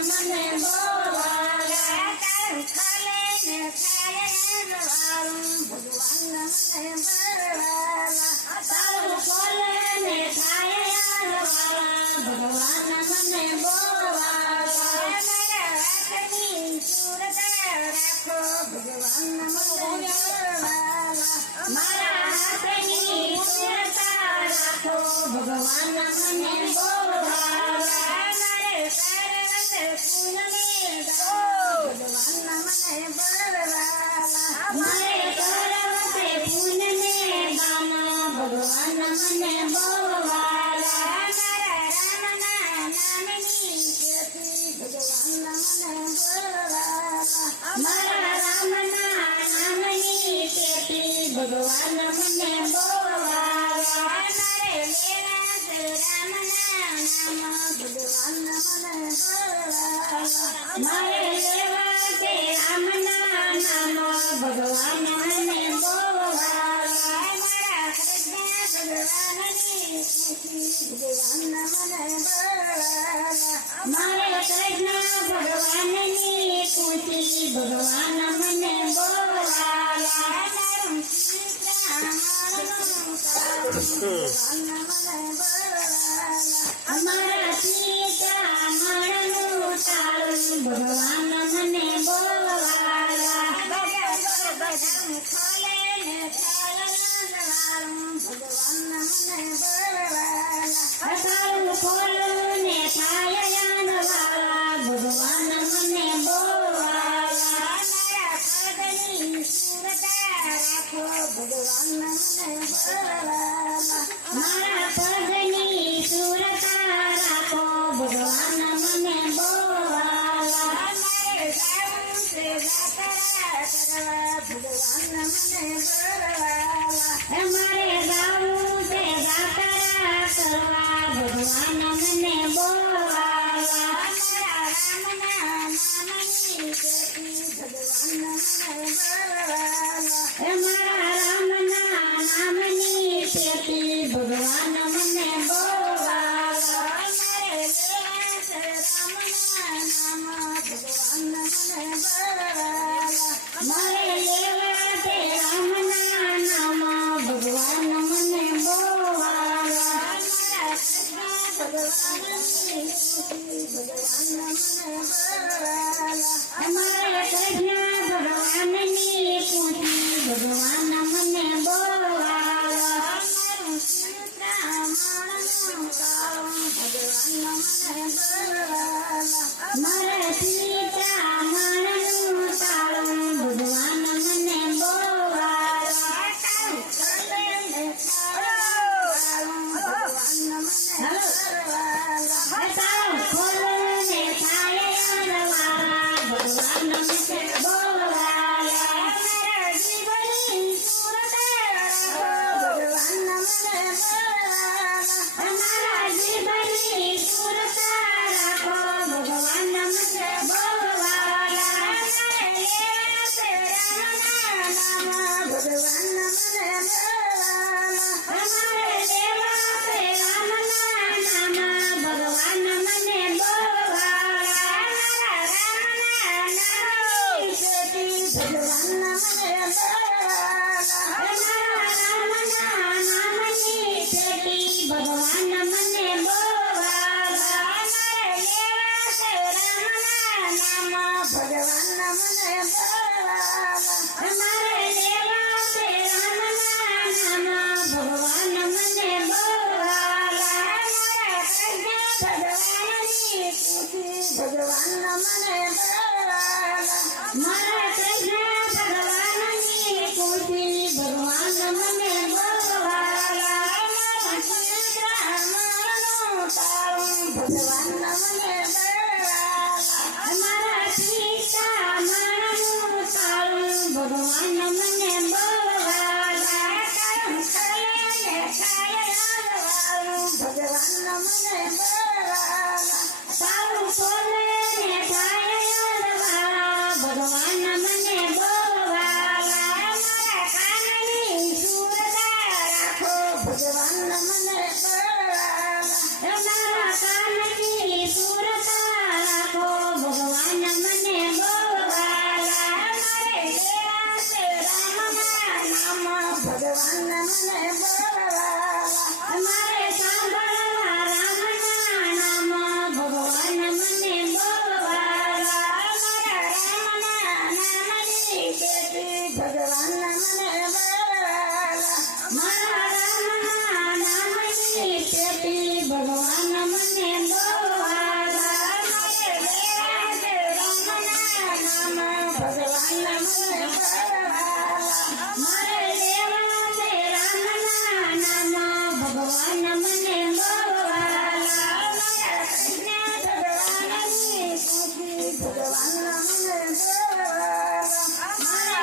મને બોલાવા તારું ખાલે ને ખાય વાળું ભગવાન મને બોલાવા તારું ખાલે ને ખાય વાળા ભગવાન મને બોલાવા મારા વાતની સુરત રાખો ભગવાન મને બોલાવા મારા હાથની સુરત રાખો ભગવાન મને બોલાવા મારે સર્વત પૂનમે ભગવાન મને બોલાવા મારે સર્વત પૂનમે બાના ભગવાન મને બોલાવા મારા રામના નામની જ્યોતિ ભગવાન મને બોલાવા મારા રામના નામની જ્યોતિ ભગવાન મને બોલાવા મારે લેવા છે રામના નામ ભગવાન મને બોલાવા મારે લેવા છે રામના નામ ભગવાન મને બોલાવા મારા કૃષ્ણ ભગવાનની ખુશી ભગવાન મને બોલાવા મારે કૃષ્ણ ભગવાનની ખુશી ભગવાન મને બોલાવા તારું સીતામાનું ભગવાન મને બોલાવા મારા સીતામાનું તારું ભગવાન મને બોલાવા બધાનું ખાલે ને ખાય વાળું ભગવાન મને બોલાવા તારું ખોલું ને ખાય વાળા ભગવાન મને બોલાવા મારા પગની સુરત રાખો ભગવાન મને બોલાવા મારા પગની સુરત રાખો ભગવાન મને બોલાવા મારે જાવું છે જાત્રા કરવા ભગવાન મને બોલાવા મારે જાવું છે જાત્રા કરવા ભગવાન મને બોલાવા મારા રામના નામની જ્યોતિ ભગવાન મને બોલાવા મારા રામના નામની જ્યોતિ ભગવાન મને બોલાવા મારે લેવા છે રામના નામ ભગવાન મને બોલાવા મારે લેવા છે રામના નામ ભગવાન મને બોલાવા મારા કૃષ્ણ ભગવાનની ખુશી ભગવાન મને બોલાવા મારે કૃષ્ણ ભગવાનની ખુશી ભગવાન મને બોલાવા મારું સીતામાનું કાળું ભગવાન મને બોલાવા મારે સીતામાનું કાળું ભગવાન મને બોલાવા તારું ખાલે ને ખાય વાળું ભગવાન મને બોલાવા તારું ખોલું ને ખાય વાળા ભગવાન મને બોલાવા મારા જીવની સુરત રાખો ભગવાન મને બોલાવા મારા જીવની સુરત રાખો ભગવાન મને બોલાવા મારે લેવા છે રામના નામ ભગવાન મને બોલાવા મારે લેવા છે રામના નામ ભગવાન મને બોલાવા મારા રામના નામની જ્યોતિ ભગવાન મને બોલાવા મારા રામના નામની જ્યોતિ ભગવાન મને બોલાવા મારે લેવા છે રામના નામ ભગવાન મને બોલાવા મારે લેવા છે રામના નામ ભગવાન મને બોલાવા મારા કૃષ્ણ ભગવાનની ખુશી ભગવાન મને બોલાવા મારા કૃષ્ણ ભગવાનની ખુશી ભગવાન મને બોલાવા મારા સીતામાનું તારું ભગવાન મને બોલાવા મારા સીતામાનું તારું ભગવાન મને બોલાવા તારું ખાલે ને ખાય વાળું ભગવાન મને બોલાવા તારું ખોલે ને ખાય વાળા ભગવાન મને બોલાવા મારા કાનની સુરત રાખો ભગવાન મને બોલાવા મારા કાનની સુરત મારી પેટી ભગવાન મને બોલવાલા મારે લેવા છે રામના નામ ભગવાન મને બોલવાલા